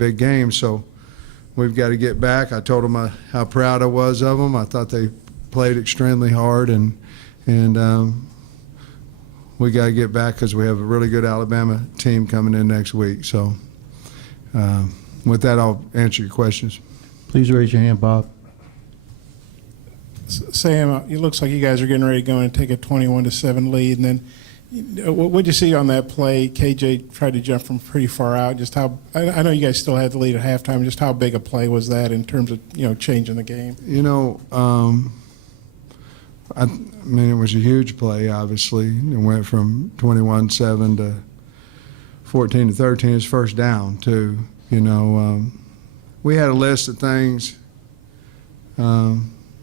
big game. So we've got to get back. I told them how proud I was of them. I thought they played extremely hard, and we got to get back because we have a really good Alabama team coming in next week. So with that, I'll answer your questions. Please raise your hand, Bob. Sam, it looks like you guys are getting ready to go and take a 21-7 lead, and then what did you see on that play? KJ tried to jump from pretty far out. Just how I know you guys still had the lead at halftime. Just how big a play was that in terms of changing the game? I mean, it was a huge play. Obviously, it went from 21-7 to 14-13. It's first down too. We had a list of things. No,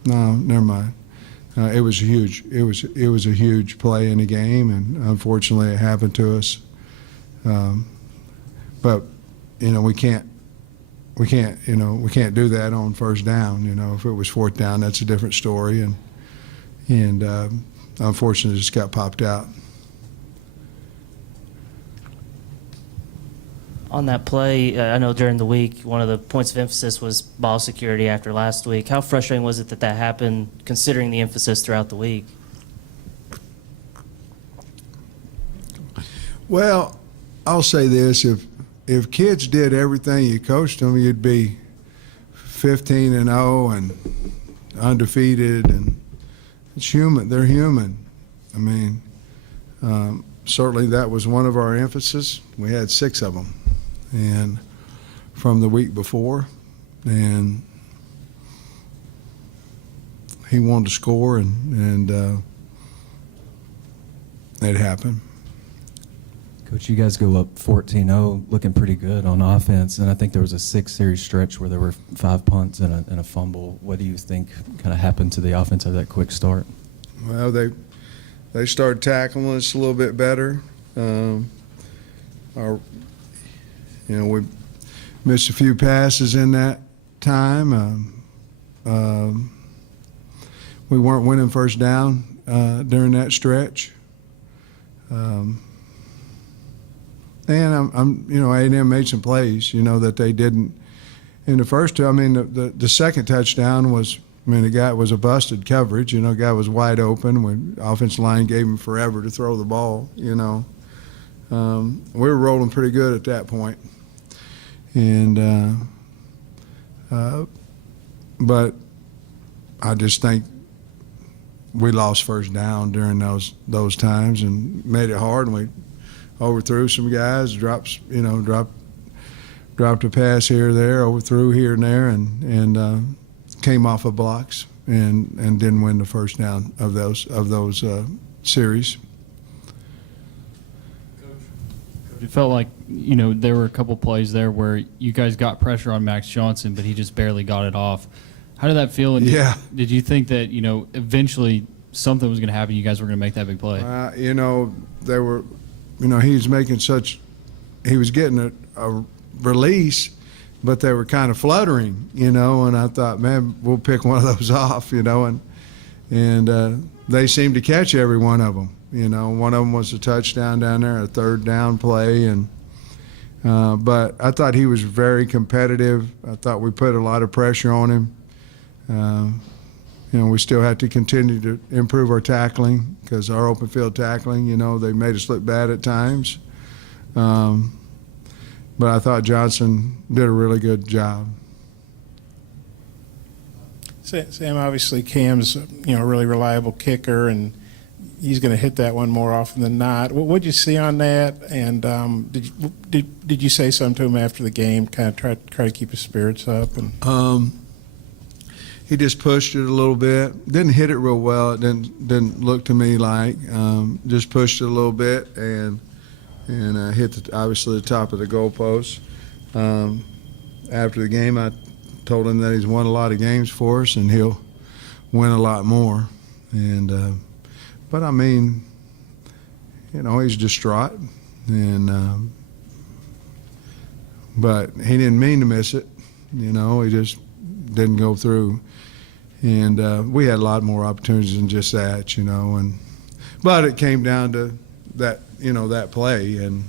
never mind. It was huge. It was a huge play in the game, and unfortunately, it happened to us. But we can't do that on first down. If it was fourth down, that's a different story, and unfortunately, it just got popped out. On that play, I know during the week, one of the points of emphasis was ball security after last week. How frustrating was it that happened, considering the emphasis throughout the week? Well, I'll say this: if kids did everything you coached them, you'd be 15-0 and undefeated. And it's human. They're human. I mean, certainly that was one of our emphasis. We had 6 of them. And from the week before, and he wanted to score, and it happened. Coach, you guys go up 14-0, looking pretty good on offense, and I think there was a 6-series stretch where there were 5 punts and a fumble. What do you think kind of happened to the offense of that quick start? Well, they started tackling us a little bit better. We missed a few passes in that time. We weren't winning first down during that stretch. And A&M made some plays, that they didn't in the first two. I mean, the second touchdown was, the guy was a busted coverage. The guy was wide open when the offensive line gave him forever to throw the ball. We were rolling pretty good at that point. And but I just think we lost first down during those times and made it hard, and we overthrew some guys, dropped a pass here or there, overthrew here and there, and came off of blocks and didn't win the first down of those series. It felt like, there were a couple plays there where you guys got pressure on Max Johnson, but he just barely got it off. How did that feel? And yeah. Did you think that, eventually something was going to happen, you guys were going to make that big play? They were, he was getting a release, but they were kind of fluttering, and I thought, man, we'll pick one of those off, and they seemed to catch every one of them. One of them was a touchdown down there, a third down play, and but I thought he was very competitive. I thought we put a lot of pressure on him. We still have to continue to improve our tackling because our open field tackling, they made us look bad at times. But I thought Johnson did a really good job. Sam, obviously Cam's a really reliable kicker, and he's going to hit that one more often than not. What did you see on that? And did you say something to him after the game? Kind of try to keep his spirits up. And he just pushed it a little bit. Didn't hit it real well. It didn't look to me like. Just pushed it a little bit and hit obviously the top of the goalpost. After the game, I told him that he's won a lot of games for us and he'll win a lot more. And but I mean, he's distraught, and but he didn't mean to miss it. He just didn't go through. And we had a lot more opportunities than just that, but it came down to that, that play, and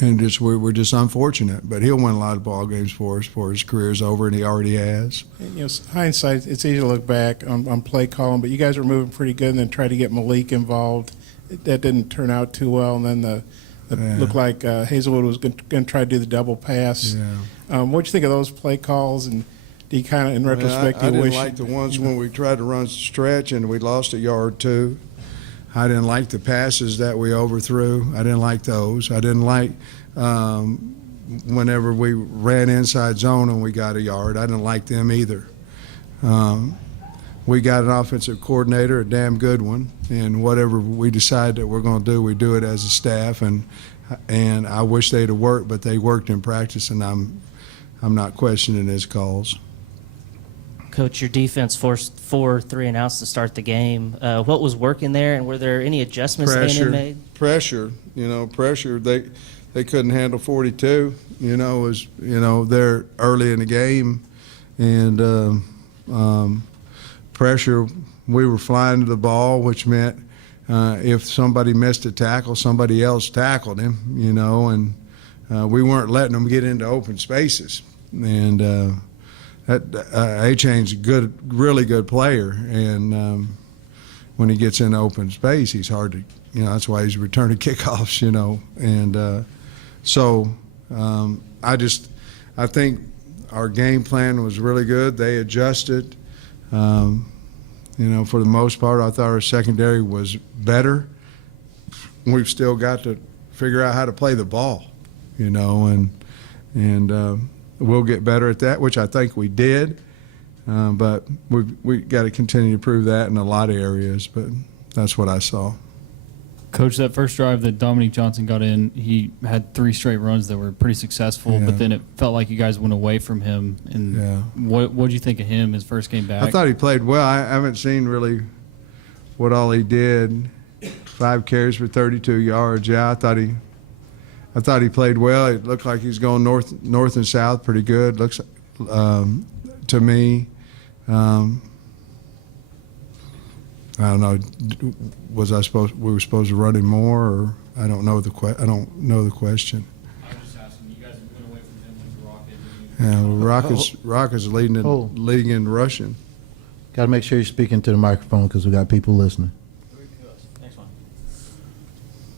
And we're just unfortunate. But he'll win a lot of ball games for us before his career's over, and he already has. You know, hindsight, it's easy to look back on play calling, but you guys were moving pretty good and then tried to get Malik involved. That didn't turn out too well, and then looked like Hazelwood was going to try to do the double pass. Yeah. What'd you think of those play calls, and do you kind of, in retrospect, I you didn't wish like the ones when we tried to run stretch and we lost a yard too. I didn't like the passes that we overthrew. I didn't like those. I didn't like whenever we ran inside zone and we got a yard. I didn't like them either. We got an offensive coordinator, a damn good one, and whatever we decide that we're going to do, we do it as a staff. And I wish they'd have worked, but they worked in practice, and I'm not questioning his calls. Coach, your defense forced 4 3-and-outs to start the game. What was working there, and were there any adjustments A&M made? Pressure. They couldn't handle 42. They're early in the game, and pressure. We were flying to the ball, which meant if somebody missed a tackle, somebody else tackled him. And we weren't letting them get into open spaces. And A-Chain's a really good player, and when he gets in open space, he's hard to, that's why he's returning kickoffs, and so I think our game plan was really good. They adjusted, for the most part. I thought our secondary was better. We've still got to figure out how to play the ball, and we'll get better at that, which I think we did. But we got to continue to prove that in a lot of areas. But that's what I saw. Coach, that first drive that Dominique Johnson got in, he had 3 straight runs that were pretty successful, Yeah. but then it felt like you guys went away from him. And Yeah. what did you think of him his first game back? I thought he played well. I haven't seen really what all he did. 5 carries for 32 yards. Yeah, I thought he played well. It looked like he's going north and south pretty good. Looks to me. I don't know. We were supposed to run him more, or I don't know the question. I was just asking. You guys went away from him with Rocket. Yeah, Rock is leading in rushing. Got to make sure you're speaking to the microphone because we got people listening. Next one.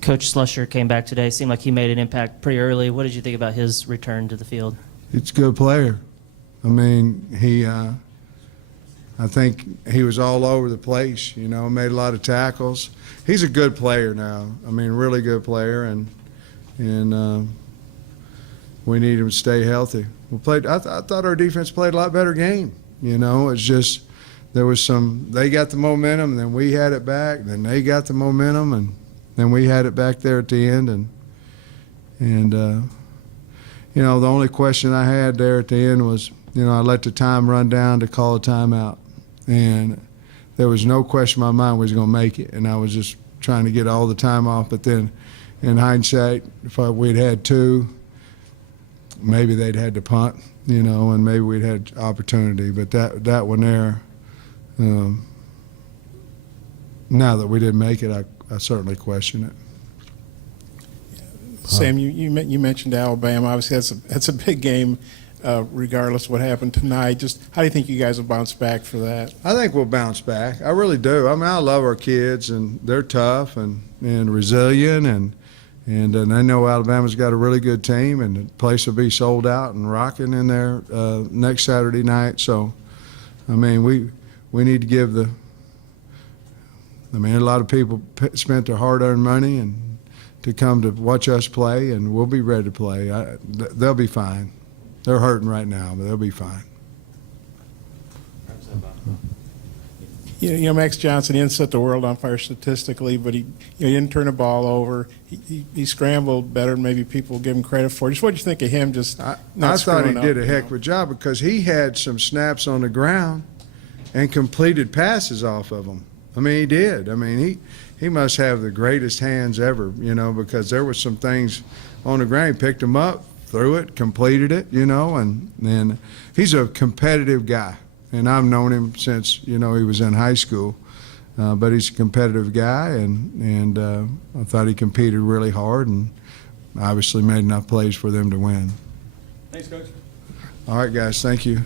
Coach Slusher came back today. Seemed like he made an impact pretty early. What did you think about his return to the field? He's a good player. I mean, I think he was all over the place, made a lot of tackles. He's a good player now. I mean, really good player, and we need him to stay healthy. I thought our defense played a lot better game. It's just there was they got the momentum, and then we had it back. Then they got the momentum, and then we had it back there at the end. And the only question I had there at the end was, I let the time run down to call a timeout. And there was no question in my mind we was going to make it. And I was just trying to get all the time off. But then in hindsight, if we'd had 2, maybe they'd had to punt, and maybe we'd had opportunity. But that one there, now that we didn't make it, I certainly question it. Sam, you mentioned Alabama. Obviously, that's a big game, regardless of what happened tonight. Just how do you think you guys will bounce back for that? I think we'll bounce back. I really do. I mean, I love our kids, and they're tough and resilient, and I know Alabama's got a really good team, and the place will be sold out and rocking in there next Saturday night. So, I mean, we need to give a lot of people spent their hard-earned money and to come to watch us play, and we'll be ready to play. They'll be fine. They're hurting right now, but they'll be fine. Max Johnson, he didn't set the world on fire statistically, but he didn't turn the ball over. He scrambled better than maybe people give him credit for. Just what did you think of him? I thought he did a heck of a job because he had some snaps on the ground and completed passes off of them. I mean, he did. I mean, he must have the greatest hands ever, because there were some things on the ground. He picked them up, threw it, completed it, and he's a competitive guy. And I've known him since, he was in high school. But he's a competitive guy, and I thought he competed really hard. And obviously made enough plays for them to win. Thanks, Coach. All right, guys, thank you.